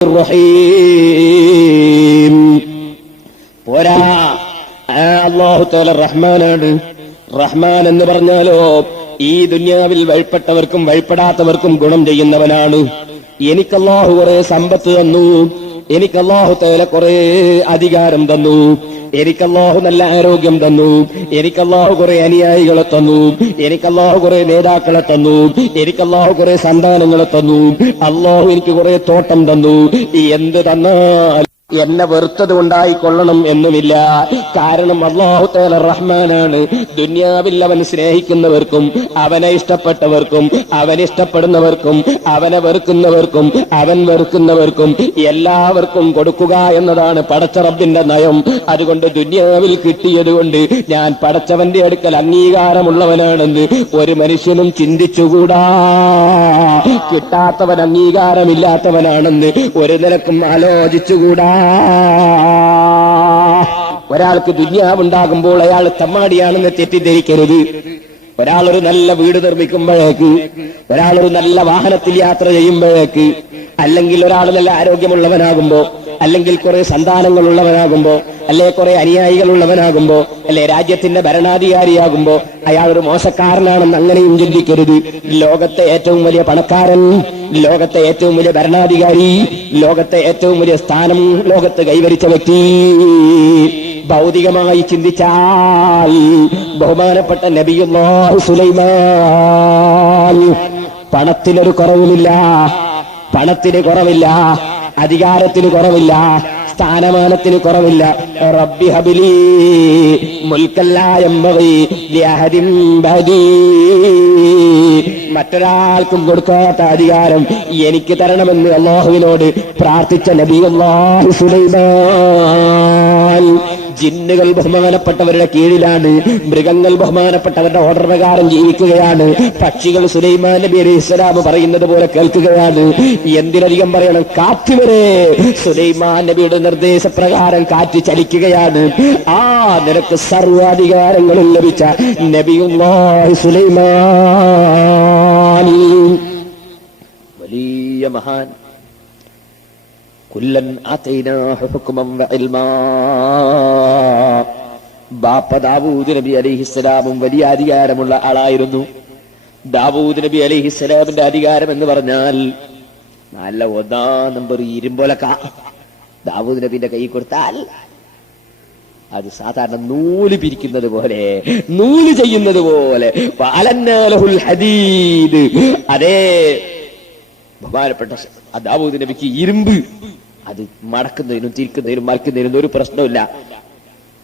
റഹീം. പോരാ, അല്ലാഹു തആല റഹ്മാനാണ്. റഹ്മാൻ എന്ന് പറഞ്ഞാലോ ഈ ദുനിയാവിൽ വഴിപ്പെട്ടവർക്കും വഴിപ്പെടാത്തവർക്കും ഗുണം ചെയ്യുന്നവനാണ്. എനിക്ക് അല്ലാഹു കുറെ സമ്പത്ത് തന്നു, എനിക്ക് അല്ലാഹു തആല കുറെ അധികാരം തന്നു, എനിക്ക് അല്ലാഹു നല്ല ആരോഗ്യം തന്നു, എനിക്ക് അല്ലാഹു കുറെ അനുയായികളെ തന്നു, എനിക്ക് അല്ലാഹു കുറെ നേതാക്കളെ തന്നു, എനിക്ക് അല്ലാഹു കുറെ സന്താനങ്ങളെ തന്നു, അല്ലാഹു എനിക്ക് കുറെ തോട്ടം തന്നു. എന്ത് തന്നാൽ എന്നെ വെറുത്തത് കൊണ്ടായിക്കൊള്ളണം എന്നുമില്ല. കാരണം അല്ലാഹു തആല റഹ്മാനാണ്. ദുനിയാവിൽ അവൻ സ്നേഹിക്കുന്നവർക്കും അവനെ ഇഷ്ടപ്പെട്ടവർക്കും അവനിഷ്ടപ്പെടുന്നവർക്കും അവനെ വെറുക്കുന്നവർക്കും അവൻ വെറുക്കുന്നവർക്കും എല്ലാവർക്കും കൊടുക്കുക എന്നതാണ് പടച്ച റബ്ബിന്റെ നയം. അതുകൊണ്ട് ദുനിയാവിൽ കിട്ടിയത് കൊണ്ട് ഞാൻ പടച്ചവന്റെ അടുക്കൽ അംഗീകാരമുള്ളവനാണെന്ന് ഒരു മനുഷ്യനും ചിന്തിച്ചുകൂടാ. കിട്ടാത്തവൻ അംഗീകാരമില്ലാത്തവനാണെന്ന് ഒരു നിലക്കും ആലോചിച്ചുകൂടാ. ഒരാൾക്ക് ദുനിയാവുണ്ടാകുമ്പോൾ അയാൾ തമ്മാടിയാണെന്ന് തെറ്റിദ്ധരിക്കരുത്. ഒരാളൊരു നല്ല വീട് നിർമ്മിക്കുമ്പോഴേക്ക്, ഒരാളൊരു നല്ല വാഹനത്തിൽ യാത്ര ചെയ്യുമ്പോഴേക്ക്, അല്ലെങ്കിൽ ഒരാൾ നല്ല ആരോഗ്യമുള്ളവനാകുമ്പോ, അല്ലെങ്കിൽ കുറെ സന്താനങ്ങൾ ഉള്ളവനാകുമ്പോ, അല്ലെ കുറെ അനുയായികൾ ഉള്ളവനാകുമ്പോ, അല്ലെ രാജ്യത്തിന്റെ ഭരണാധികാരിയാകുമ്പോ അയാളൊരു മോശക്കാരനാണെന്ന് അങ്ങനെയും ചിന്തിക്കരുത്. ലോകത്തെ ഏറ്റവും വലിയ പണക്കാരൻ, ലോകത്തെ ഏറ്റവും വലിയ ഭരണാധികാരി, ലോകത്തെ ഏറ്റവും വലിയ സ്ഥാനം ലോകത്ത് കൈവരിച്ച വ്യക്തി, ഭൗതികമായി ചിന്തിച്ചാൽ ബഹുമാനപ്പെട്ട നബിയുല്ലാഹി സുലൈമാൻ, പണത്തിനൊരു കുറവുമില്ല, പണത്തിന് കുറവില്ല, അധികാരത്തിന് കുറവില്ല, സ്ഥാനമാനത്തിന് കുറവില്ല. റബ്ബി ഹബിലി മുൽക്കൻ ലാ യംബഗി ലിഅഹദിൻ ബഅദി, മറ്റൊരാൾക്കും കൊടുക്കാത്ത അധികാരം എനിക്ക് തരണമെന്ന് അല്ലാഹുവിനോട് പ്രാർത്ഥിച്ച നബിയുല്ലാഹി സുലൈമാൻ. ജിന്നുകൾ ബഹുമാനപ്പെട്ടവരുടെ കീഴിലാണ്, മൃഗങ്ങൾ ബഹുമാനപ്പെട്ടവരുടെ ഓർഡർ പ്രകാരം ജീവിക്കുകയാണ്, പക്ഷികൾ സുലൈമാൻ നബി അലൈഹിസ്സലാം പറയുന്നത് പോലെ കേൾക്കുകയാണ്. എന്തിനധികം പറയണം, കാറ്റ് വരെ സുലൈമാൻ നബിയുടെ നിർദ്ദേശപ്രകാരം കാറ്റ് ചലിക്കുകയാണ്. ആ നിനക്ക് സർവാധികാരങ്ങളും ലഭിച്ച നബിയുല്ലാഹി സുലൈമാൻ, വലിയ മഹാൻ. കുല്ലൻ ആതൈനാഹു ഹുക്മൻ വഇൽമാ. ബാപ്പ ദാവൂദ് നബി അലൈഹിസ്സലാമും വലിയ അധികാരമുള്ള ആളായിരുന്നു. ദാവൂദ് നബി അലൈഹിസ്സലാമിന്റെ അധികാരം എന്ന് പറഞ്ഞാൽ നല്ല 1 നമ്പർ ഇരുമ്പൊലക്ക ദാവൂദ് നബിന്റെ കൈ കൊടുത്താൽ അത് സാധാരണ നൂല് പിരിക്കുന്നത് പോലെ, നൂല് ചെയ്യുന്നത് പോലെ, വഅലന്നാലഹുൽ ഹദീദ്. അതേ ബഹുമാനപ്പെട്ട ദാവൂദ് നബിക്ക് ഇരുമ്പ് അത് മടക്കുന്നതിനും തിരിക്കുന്നതിനും മറിക്കുന്നതിനും ഒരു പ്രശ്നമില്ല.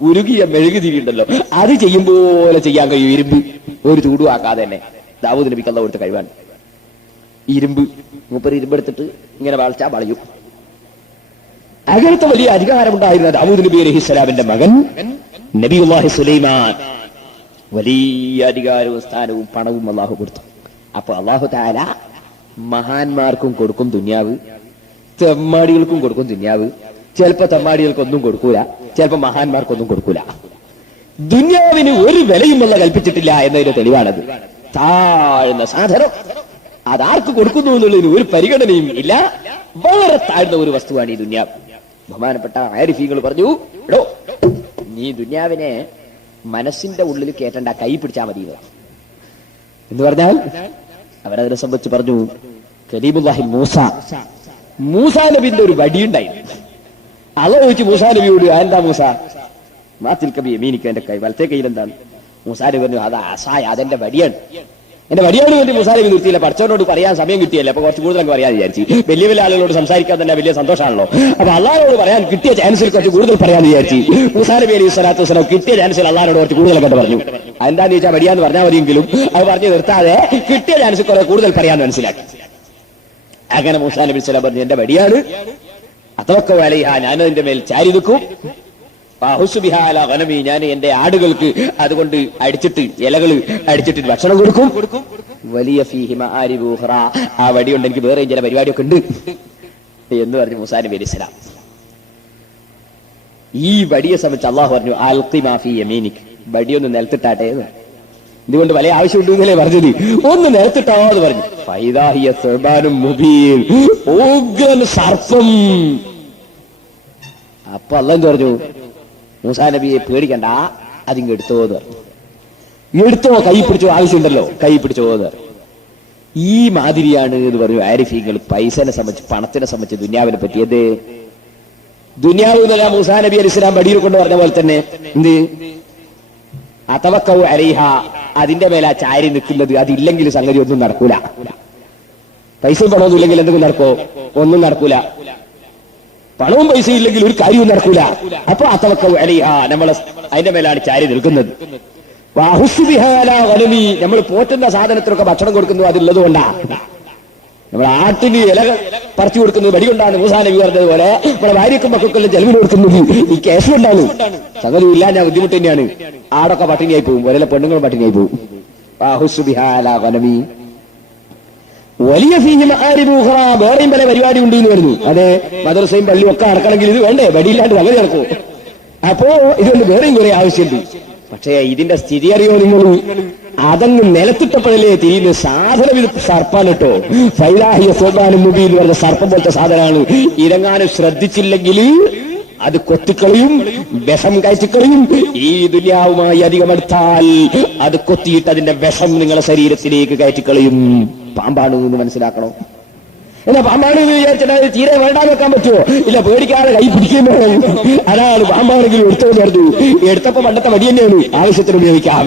ഉരുകിയ മെഴുകുതിരി ഉണ്ടല്ലോ, അത് ചെയ്യുമ്പോലെ ചെയ്യാൻ കഴിയും ഇരുമ്പ്, ഒരു ചൂടുവാക്കാതെ തന്നെ. ദാവൂദ് നബിക്ക് അല്ലാഹു കൊടുത്ത കഴിവാണ് ഇരുമ്പ്. മൂപ്പര് ഇരുമ്പെടുത്തിട്ട് ഇങ്ങനെ വളച്ചാ വളയും. അങ്ങനത്തെ വലിയ അധികാരമുണ്ടായിരുന്ന ദാവൂദ് നബി അലൈഹിസ്സലാമിന്റെ മകൻ നബിയുല്ലാഹി സുലൈമാൻ വലിയ അധികാരവും സ്ഥാനവും പണവും അല്ലാഹു കൊടുത്തു. അപ്പൊ അല്ലാഹു തആല മഹാന്മാർക്കും കൊടുക്കും ദുനിയാവ്, തെമ്മാടികൾക്കും കൊടുക്കും ദുനിയാവ്. ചിലപ്പോ തെമ്മാടികൾക്കൊന്നും കൊടുക്കൂല, ചിലപ്പോ മഹാന്മാർക്കൊന്നും കൊടുക്കൂല. ദുനിയാവിന് ഒരു വിലയും അല്ലാഹു കൽപ്പിച്ചിട്ടില്ല എന്നതിന്റെ തെളിവാണത്. താഴ്ന്ന സാധനം അതാർക്ക് കൊടുക്കുന്നു എന്നുള്ളതിന് ഒരു പരിഗണനയും ഇല്ല. വളരെ താഴ്ന്ന ഒരു വസ്തുവാണ് ഈ ദുനിയാവ്. ബഹുമാനപ്പെട്ട ആരിഫീങ്ങൾ പറഞ്ഞു, എടോ നീ ദുനിയാവിനെ മനസ്സിന്റെ ഉള്ളിൽ കേട്ടണ്ട, കൈ പിടിച്ചാൽ മതി എന്ന് പറഞ്ഞാൽ അവരതിനെ സംബന്ധിച്ച് പറഞ്ഞു, കലീമുല്ലാഹി മൂസാ നബിന്റെ ഒരു വടിയുണ്ടായിരുന്നു. അള്ളാഹു ചോദിച്ചു മൂസാ നബിയോട്, എന്താ മൂസ മാത്തിൽ കബി യമീനിക്ക്, എന്റെ കൈ വലത്തെ കയ്യിൽ എന്താണ്? മൂസാ നബി പറഞ്ഞു, അത് അസായ, അതെന്റെ വടിയാണ്. എന്റെ വടിയോട് വേണ്ടി മൂസാ നബി നിർത്തിയില്ല. പഠിച്ചവനോട് പറയാൻ സമയം കിട്ടിയല്ലേ, അപ്പൊ കുറച്ച് കൂടുതൽ പറയാൻ വിചാരിച്ചു. വലിയ വലിയ ആളുകളോട് സംസാരിക്കാൻ തന്നെ വലിയ സന്തോഷമാണല്ലോ. അപ്പൊ അള്ളാഹോട് പറയാൻ കിട്ടിയ ചാൻസിൽ കുറച്ച് കൂടുതൽ പറയാന്ന് വിചാരിച്ചു. മൂസാ നബി അലൈഹി സ്വലാത്തു വസ്സലാം കിട്ടിയ ചാൻസിൽ അള്ളാഹോട് കുറച്ച് കൂടുതലൊക്കെ പറഞ്ഞു. എന്താന്ന് ചോദിച്ചാൽ വടിയാന്ന് പറഞ്ഞാൽ മതിയെങ്കിലും അത് പറഞ്ഞു നിർത്താതെ കിട്ടിയ ചാൻസിൽ കുറെ കൂടുതൽ പറയാന്ന് മനസ്സിലാക്കി. അങ്ങനെ മൂസാ നബി സ്വലാം പറഞ്ഞു, എന്റെ വടിയാണ്, അതോക്കെ വേലയാ, ഞാൻ അതിന്റെ മേൽ ചാരി നിൽക്കും. ഞാൻ എന്റെ ആടുകൾക്ക് അതുകൊണ്ട് അടിച്ചിട്ട് ഇലകൾ അടിച്ചിട്ട് ഭക്ഷണം കൊടുക്കും. വലിയ ആ വടിയുണ്ട്, എനിക്ക് വേറെ ചില പരിപാടിയൊക്കെ ഉണ്ട് എന്ന് പറഞ്ഞു മൂസാ നബി അലൈഹി സ്വലാം. ഈ വടിയെ സംബന്ധിച്ച് അള്ളാഹു പറഞ്ഞു, അൽഖി മാ ഫീ യമീനിക്, വടിയൊന്ന് നിലത്തിട്ടാട്ടെ. ഇതുകൊണ്ട് വലിയ ആവശ്യമുണ്ട് എന്നല്ലേ പറഞ്ഞത്. ഒന്ന് നിലത്തിട്ടോ എന്ന് പറഞ്ഞു. ഫൈദാഹിയ സുബാനും മുബീൻ, ഉഗ്രൻ സർപ്പം. അപ്പൊ അല്ലാഹു പറഞ്ഞു, മൂസാ നബിയെ പേടിക്കണ്ട, അതിങ്ങ് എടുത്തോ എന്ന് പറഞ്ഞു. എടുത്തോ, കൈ പിടിച്ചോ, ആവശ്യമുണ്ടല്ലോ, കൈ പിടിച്ചോ എന്ന് പറഞ്ഞു. ഈ മാതിരിയാണ് എന്ന് പറഞ്ഞു ആരിഫീങ്ങൾ പൈസനെ സംബന്ധിച്ച്, പണത്തിനെ സംബന്ധിച്ച്, ദുനിയാവിനെ പറ്റിയത്. ദുനിയാവ് എന്നല്ല മൂസാ നബി അലൈഹി സ്വലാം വടിയിൽ കൊണ്ട് പറഞ്ഞ പോലെ തന്നെ എന്ത് അതവക്കൗ അലൈഹ, അതിന്റെ മേലെ ചാരി നിൽക്കുന്നത്. അതില്ലെങ്കിൽ സംഗതി ഒന്നും നടക്കൂല. പൈസയും പണമൊന്നും ഇല്ലെങ്കിൽ എന്തെങ്കിലും നടക്കോ? ഒന്നും നടക്കൂല. പണവും പൈസയും ഇല്ലെങ്കിൽ ഒരു കാര്യവും നടക്കൂല. അപ്പൊ അതവക്കൗ അലൈഹ, നമ്മൾ അതിന്റെ മേലാണ് ചാരി നിൽക്കുന്നത്. നമ്മൾ പോറ്റുന്ന സാധനത്തിനൊക്കെ ഭക്ഷണം കൊടുക്കുന്നത് അതുള്ളത് കൊണ്ടാ. നമ്മൾ ആട്ടിന് ഇല പറിച്ചു കൊടുക്കുന്നത് വടി കൊണ്ടാണ്. മൂസാ നബി പറഞ്ഞതുപോലെ നമ്മളെ ഭാര്യക്കും മക്കൾക്കെല്ലാം ജലവിന് കൊടുക്കുന്നത് ഈ കേസ് കൊണ്ടാണ്. സംഗതി ഇല്ല, ഞാൻ ബുദ്ധിമുട്ട് തന്നെയാണ്. ആടൊക്കെ പട്ടിണിയായി പോകും, വല്ല പെണ്ണുങ്ങളും പട്ടിണിയായി പോകും. വലിയ വേറെയും പല പരിപാടി ഉണ്ട് എന്ന് വരുന്നു. അതെ, മദ്രസയും പള്ളിയും ഒക്കെ നടക്കണമെങ്കിൽ ഇത് വേണ്ടേ? വടിയില്ലാണ്ട് അങ്ങനെ നടക്കും. അപ്പോ ഇതുകൊണ്ട് വേറെയും കുറെ ആവശ്യമുണ്ട്. പക്ഷേ ഇതിന്റെ സ്ഥിതി അറിയോ നിങ്ങൾ? അതങ്ങ് നിലത്തിട്ടപ്പോഴല്ലേ തിരിയുന്ന സാധനം. ഇത് സർപ്പാൻ കേട്ടോ. ഫൈലാഹിയ സോബാനും മുബി എന്ന് പറഞ്ഞ സർപ്പം പോലത്തെ സാധനമാണ്. ഇറങ്ങാനും ശ്രദ്ധിച്ചില്ലെങ്കിൽ അത് കൊത്തിക്കളയും, വിഷം കയറ്റിക്കളയും. ഈ ദുനിയാവുമായി അധികം അടുത്താൽ അത് കൊത്തിയിട്ട് അതിന്റെ വിഷം നിങ്ങളുടെ ശരീരത്തിലേക്ക് കയറ്റിക്കളയും. പാമ്പാണ് എന്ന് മനസ്സിലാക്കണം. എന്നാ പാമ്പാണ് എന്ന് വിചാരിച്ചിട്ട് തീരെ വേണ്ടാന്ന് വെക്കാൻ പറ്റുമോ? ഇല്ല, പേടിക്കാതെ കൈ പിടിക്കുകയും വേണം. അതാണ് പാമ്പാണെങ്കിലും എടുത്തോന്ന് പറഞ്ഞു. എടുത്തപ്പോ പണ്ടത്തെ വടി തന്നെയാണ്, ആവശ്യത്തിന് ഉപയോഗിക്കാം.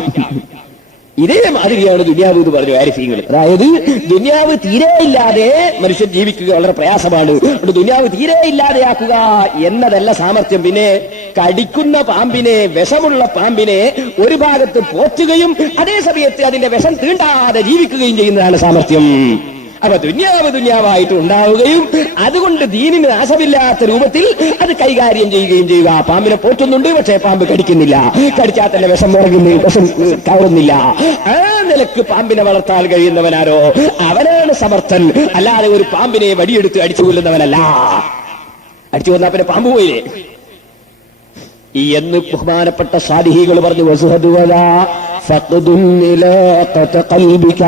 ഇതേ മാതിരിയാണ് ദുനിയാവ് എന്ന് പറഞ്ഞു ആരിഫീങ്ങൾ. അതായത് ദുനിയാവ് തീരെ ഇല്ലാതെ മനുഷ്യൻ ജീവിക്കുക വളരെ പ്രയാസമാണ്. ദുനിയാവ് തീരെ ഇല്ലാതെയാക്കുക എന്നതല്ല സാമർത്ഥ്യം. പിന്നെ കടിക്കുന്ന പാമ്പിനെ, വിഷമുള്ള പാമ്പിനെ ഒരു ഭാഗത്ത് പോറ്റുകയും അതേ സമയത്ത് അതിന്റെ വിഷം തീണ്ടാതെ ജീവിക്കുകയും ചെയ്യുന്നതാണ് സാമർത്ഥ്യം. അപ്പൊ ദുന്യാവായിട്ട് ഉണ്ടാവുകയും അതുകൊണ്ട് ദീനിന് നാശമില്ലാത്ത രൂപത്തിൽ അത് കൈകാര്യം ചെയ്യുകയും ചെയ്യുക. പാമ്പിനെ പോറ്റുന്നുണ്ട്, പക്ഷേ പാമ്പ് കടിക്കുന്നില്ല. കടിച്ചാൽ തന്നെ വിഷം കയറുന്നില്ല. ആ നിലക്ക് പാമ്പിനെ വളർത്താൻ കഴിയുന്നവനാരോ അവനാണ് സമർത്ഥൻ. അല്ലാതെ ഒരു പാമ്പിനെ വടിയെടുത്ത് അടിച്ചു കൊല്ലുന്നവനല്ല. അടിച്ചു കൊന്നാൽ പിന്നെ പാമ്പ് പോയില്ലേ എന്ന് ബഹുമാനപ്പെട്ട സാലിഹീകൾ പറഞ്ഞു. വസുഹദുവലാ فقد إلاقة قلبك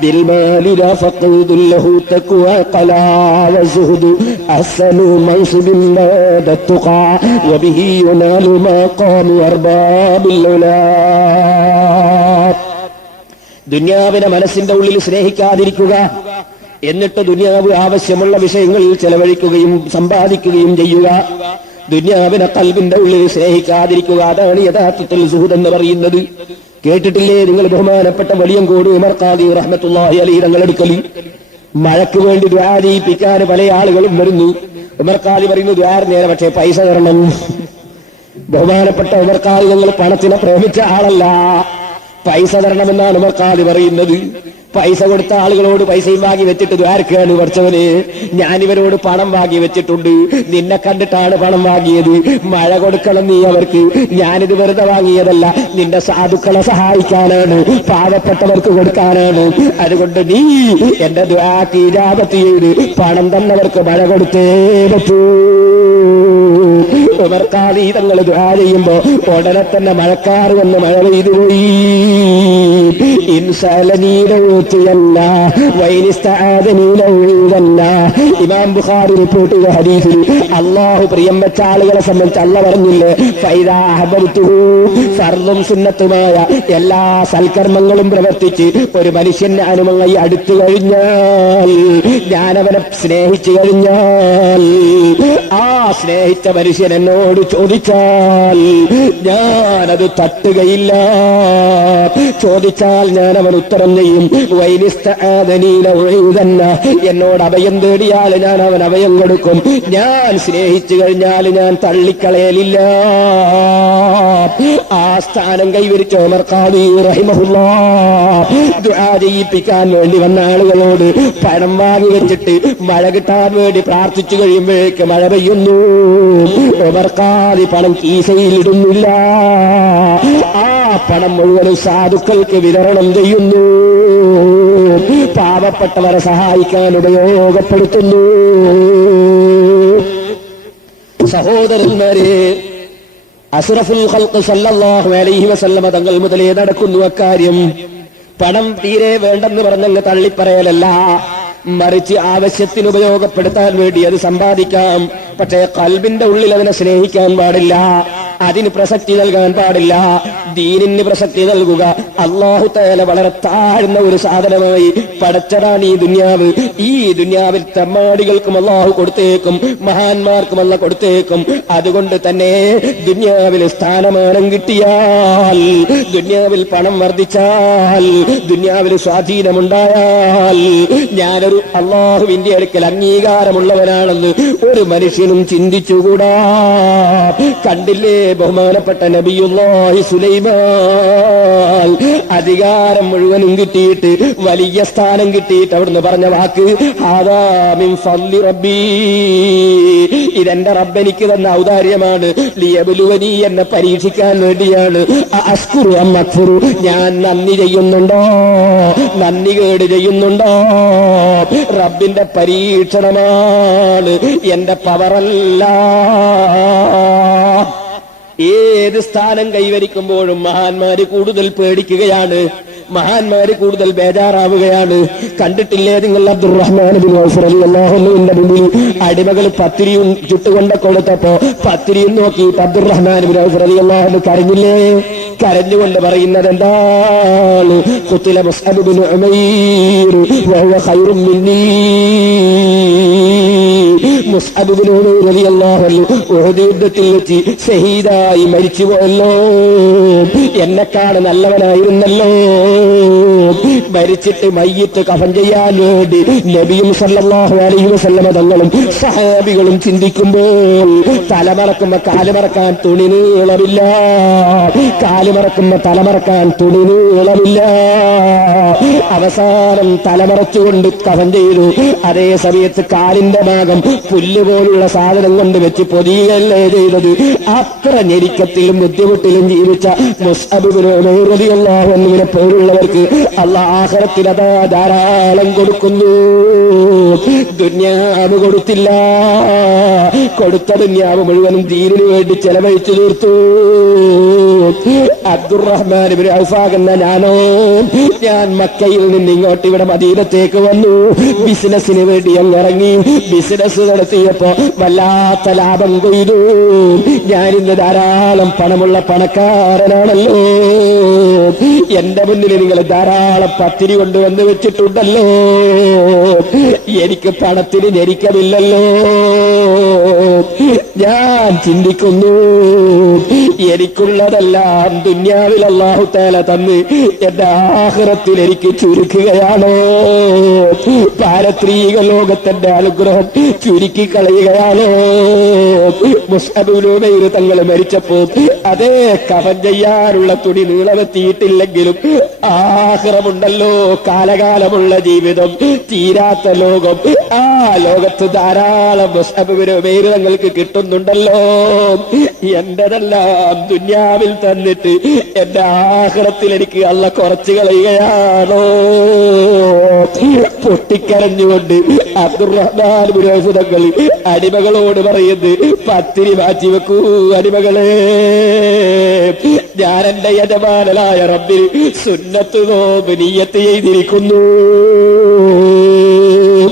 بالمال لا فقد له تقوى قلا وزهد أحسن منصب بعد التقى وبه ينال مقام أرباب العلا. ദുനിയാവിനെ മനസ്സിന്റെ ഉള്ളിൽ സ്നേഹിക്കാതിരിക്കുക, എന്നിട്ട് ദുനിയാവ് ആവശ്യമുള്ള വിഷയങ്ങളിൽ ചെലവഴിക്കുകയും സമ്പാദിക്കുകയും ചെയ്യുക. ദുനിയാവിനെ ഖൽബിന്റെ ഉള്ളിൽ സ്നേഹിക്കാതിരിക്കുക, അതാണ് യഥാർത്ഥത്തിൽ സുഹൃദ് എന്ന് പറയുന്നത്. കേട്ടിട്ടില്ലേ നിങ്ങൾ ബഹുമാനപ്പെട്ട വലിയങ്കോട് ഉമർ ഖാദി റഹ്മത്തുള്ളാഹി അലൈഹി തങ്ങളെടുക്കൽ മഴയ്ക്ക് വേണ്ടി ദുആ ചെയ്യിപ്പിക്കാൻ പല ആളുകളും വരുന്നു. ഉമർ ഖാദി പറയുന്നു ദുആ നേരെ, പക്ഷേ പൈസ തരണം. ബഹുമാനപ്പെട്ട ഉമർ ഖാദി തങ്ങൾ പണത്തിനെ പ്രേമിച്ച ആളല്ല, പൈസ തരണമെന്നാണ് ഉമർ ഖാദി പറയുന്നത്. പൈസ കൊടുത്ത ആളുകളോട് പൈസയും വാങ്ങി വെച്ചിട്ട് ദ്വാരക്കാണ് പഠിച്ചവന്, ഞാനിവരോട് പണം വാങ്ങി വെച്ചിട്ടുണ്ട്, നിന്നെ കണ്ടിട്ടാണ് പണം വാങ്ങിയത്, മഴ കൊടുക്കണം നീ അവർക്ക്, ഞാനിത് വെറുതെ വാങ്ങിയതല്ല, നിന്റെ സാധുക്കളെ സഹായിക്കാനാണ്, പാവപ്പെട്ടവർക്ക് കൊടുക്കാനാണ്, അതുകൊണ്ട് നീ എന്റെ ദ്വാക്ക് ഇജാബത്ത് ചെയ്ത് പണം തന്നവർക്ക് മഴ കൊടുത്തേ പറ്റൂ. ഉമർ ഖാദി തങ്ങൾ ദുആ ചെയ്യുമ്പോ ഉടനെ തന്നെ മഴക്കാറ് വന്ന് മഴ പെയ്തു പോയി. ഇമാം ബുഖാരി റിപ്പോർട്ട് ചെയ്ത ഹദീസിൽ അല്ലാഹു പ്രിയം വെച്ച ആളുകളെ സംബന്ധിച്ച് അല്ലാഹു പറഞ്ഞില്ലേ, ഫൈദാ അഹബബ്തുഹു, ഫർളും സുന്നത്തുമായ എല്ലാ സൽക്കർമ്മങ്ങളും പ്രവർത്തിച്ച് ഒരു മനുഷ്യൻ ഞാനുമായി അടുത്തു കഴിഞ്ഞാൽ, ഞാനവനെ സ്നേഹിച്ചു കഴിഞ്ഞാൽ, ആ സ്നേഹിച്ച മനുഷ്യൻ എന്നോട് ചോദിച്ചാൽ ഞാനത് തട്ടുകയില്ല, ചോദിച്ചാൽ ഞാൻ അവൻ ഉത്തരം ചെയ്യും. എന്നോട് അഭയം തേടിയാൽ ഞാൻ അവൻ അഭയം കൊടുക്കും. ഞാൻ സ്നേഹിച്ചു കഴിഞ്ഞാൽ ഞാൻ തള്ളിക്കളയലില്ല. ആ സ്ഥാനം കൈവരിച്ച ഉമർ ഖാദി റഹിമഹുല്ലാഹ് ദുആ ചെയ്യിപ്പിക്കാൻ വേണ്ടി വന്ന ആളുകളോട് പണം വാങ്ങി വെച്ചിട്ട് മഴ കിട്ടാൻ വേണ്ടി പ്രാർത്ഥിച്ചു കഴിയുമ്പോഴേക്ക് മഴ പെയ്യുന്നു. ഉമർ ഖാദി പണം കീശയിലിടുന്നില്ല, ആ പണം മുഴുവനും സാധുക്കൾക്ക് വിതരണം ചെയ്യുന്നു, പാവപ്പെട്ടവരെ സഹായിക്കാൻ ഉപയോഗപ്പെടുത്തുന്നു. സഹോദരന്മാരെ, അസ്റഫുൽ ഖൽഖ് സല്ലല്ലാഹു അലൈഹി വസല്ലമ തങ്ങൾ മുതലേ നടക്കുന്നു അക്കാര്യം. പണം തീരെ വേണ്ടെന്ന് പറഞ്ഞങ്ങ് തള്ളിപ്പറയലല്ല, മറിച്ച് ആവശ്യത്തിന് ഉപയോഗപ്പെടുത്താൻ വേണ്ടി അത് സമ്പാദിക്കാം. പക്ഷേ ഖൽബിന്റെ ഉള്ളിൽ അതിനെ സ്നേഹിക്കാൻ പാടില്ല, അതിന് പ്രസക്തി നൽകാൻ പാടില്ല, ദീനിന് പ്രസക്തി നൽകുക. അല്ലാഹു തആല വളരെ താഴ്ന്ന ഒരു സാധനമായി പടച്ചതാണ് ഈ ദുനിയാവ്. ഈ ദുനിയാവിൽ തെമ്മാടികൾക്കും അല്ലാഹു കൊടുത്തേക്കും, മഹാന്മാർക്കും അല്ലാഹു കൊടുത്തേക്കും. അതുകൊണ്ട് തന്നെ ദുനിയാവിൽ സ്ഥാനമാനം കിട്ടിയാൽ, ദുനിയാവിൽ പണം വർദ്ധിച്ചാൽ, ദുനിയാവിൽ സ്വാധീനമുണ്ടായാൽ ഞാനൊരു അല്ലാഹുവിന്റെ അടുക്കൽ അംഗീകാരമുള്ളവനാണെന്ന് ഒരു മനുഷ്യനും ചിന്തിച്ചുകൂടാ. കണ്ടില്ലേ ബഹുമാനപ്പെട്ട നബിയുല്ലാഹി സുലൈമാൻ അധികാരം മുഴുവനും കിട്ടിയിട്ട്, വലിയ സ്ഥാനം കിട്ടിയിട്ട് അവിടുന്ന് പറഞ്ഞ വാക്ക് ഹാദാ മിൻ ഫദ്ലി റബ്ബി, ഇതെന്റെ റബ്ബ് എനിക്ക് തന്ന ഔദാര്യമാണ്. ലിയബ്ലുവനി, എന്നെ പരീക്ഷിക്കാൻ വേണ്ടിയാണ്. അസ്കുറു അം അക്ഫുറു, ഞാൻ നന്ദി ചെയ്യുന്നുണ്ടോ, നന്ദി കേട് ചെയ്യുന്നുണ്ടോ? റബ്ബിന്റെ പരീക്ഷണമാണ്, എന്റെ പവറല്ല. ഏത് സ്ഥാനം കൈവരിക്കുമ്പോഴും മഹാന്മാര് കൂടുതൽ പേടിക്കുകയാണ്, മഹാന്മാര് കൂടുതൽ ബേജാറാവുകയാണ്. കണ്ടിട്ടില്ലേ നിങ്ങൾ അബ്ദുറഹ്മാൻ ബിൻ ഔഫ് റളിയല്ലാഹു അൻഹുവിന്റെ മുന്നിൽ അടിമകൾ പത്തിരിയും ചുട്ടുകൊണ്ട കൊടുത്തപ്പോ പത്തിരിയും നോക്കിയിട്ട് അബ്ദുറഹ്മാൻ ബിൻ ഔഫ് റളിയല്ലാഹു അൻഹു കരഞ്ഞില്ലേ? കരഞ്ഞുകൊണ്ട് പറയുന്നത് എന്താണ്? ഖുതില മുസ്അബ് ബിൻ ഉമൈർ വഹുവ ഖൈറും മിന്നീ. മുസ്അബ് ബിൻ ഉമൈർ റളിയല്ലാഹു അൻഹു ഉഹദ് യുദ്ധത്തിൽ വെച്ച് ഷഹീദായി മരിച്ചുപോയല്ലോ, എന്നെക്കാണ് നല്ലവനായിരുന്നല്ലോ. മരിച്ചിട്ട് മയ്യിത്ത് കഫൻ ചെയ്യാൻ വേണ്ടി നബിയും സല്ലല്ലാഹു അലൈഹി വസല്ലമ തങ്ങളും സഹാബികളും ചിന്തിക്കുമ്പോൾ തലമറക്കുമ്പോ കാലുമറക്കാൻ തുണി നീളമില്ല, കാലുമറക്കുമ്പോ തലമറക്കാൻ തുണി നീളമില്ല. അവസാനം തലമറച്ചുകൊണ്ട് കഫൻ ചെയ്തു. അതേ സമയത്ത് കാലിന്റെ ഭാഗം പുല്ലുപോലുള്ള സാധനം കൊണ്ട് വെച്ച് പൊതിയല്ലേ ചെയ്തത്. അത്ര ഞെരുക്കത്തിലും ബുദ്ധിമുട്ടിലും ജീവിച്ച മുസ്അബ് ബിൻ ഉമൈർ റളിയല്ലാഹു അൻഹുവിനെ പോലുള്ളവർക്ക് അല്ലാഹു ആഖിറത്തിൽ അതാ ധാരാളം കൊടുക്കുന്നു. ദുനിയാവ് കൊടുത്തില്ല, കൊടുത്ത ദുനിയാവ് മുഴുവനും ദീനിനു വേണ്ടി ചെലവഴിച്ചു തീർത്തു. അബ്ദുറഹ്മാൻ ബിൻ ഔഫ് എന്ന ഞാൻ മക്കയിൽ നിന്ന് ഇങ്ങോട്ട് ഇവിടെ മദീനത്തേക്ക് വന്നു, ബിസിനസിന് വേണ്ടി അങ്ങ് ഇറങ്ങി. ബിസിനസ് നടത്തിയപ്പോ വല്ലാത്ത ലാഭം കൊയ്തു. ഞാനിന്ന് ധാരാളം പണമുള്ള പണക്കാരനാണല്ലോ, എന്റെ മുന്നിൽ നിങ്ങൾ ധാരാളം പത്തിരി കൊണ്ടുവന്ന് വെച്ചിട്ടുണ്ടല്ലോ, എനിക്ക് പണത്തിന് ഞെരുക്കമില്ലല്ലോ. ഞാൻ ചിന്തിക്കുന്നു, എനിക്കുള്ളതെല്ലാം ദുനിയാവിൽ അല്ലാഹു തആല തന്ന് എന്റെ ആഖിറത്തിൽ എനിക്ക് ചുരുക്കുകയാണോ? പാരത്രീക ലോകത്തിന്റെ അനുഗ്രഹം ചുരുക്കി കളയുകയാണോ? മുസ്അബ് ബിൻ ഉമൈർ തങ്ങൾ മരിച്ചപ്പോ അതേ കഫൻ ചെയ്യാനുള്ള തുണി നീളമെത്തിയിട്ടില്ലെങ്കിലും ആഖിറമുണ്ടല്ലോ, കാലകാലമുള്ള ജീവിതം, തീരാത്ത ലോകം. ആ ലോകത്ത് ധാരാളം മുസ്അബ് ബിൻ ഉമൈർ തങ്ങൾക്ക് കിട്ടുന്നുണ്ടല്ലോ. എന്റെതെല്ലാം ദുനിയാവിൽ തന്നിട്ട് എന്റെ ആഖിറത്തിൽ എനിക്ക് അല്ല കുറച്ചു കളയുകയാണോ? പൊട്ടിക്കരഞ്ഞുകൊണ്ട് അബ്ദുറഹ്മാൻ ബിൻ ഔഫ് തങ്ങൾ അടിമകളോട് പറയുന്നത്, പത്തിരി മാറ്റി വെക്കൂ അടിമകളെ, ഞാൻ എന്റെ യജമാനനായ റബ്ബിൽ സുന്നത്ത് നോമ്പ് നിയ്യത്ത് ചെയ്തിരിക്കുന്നു.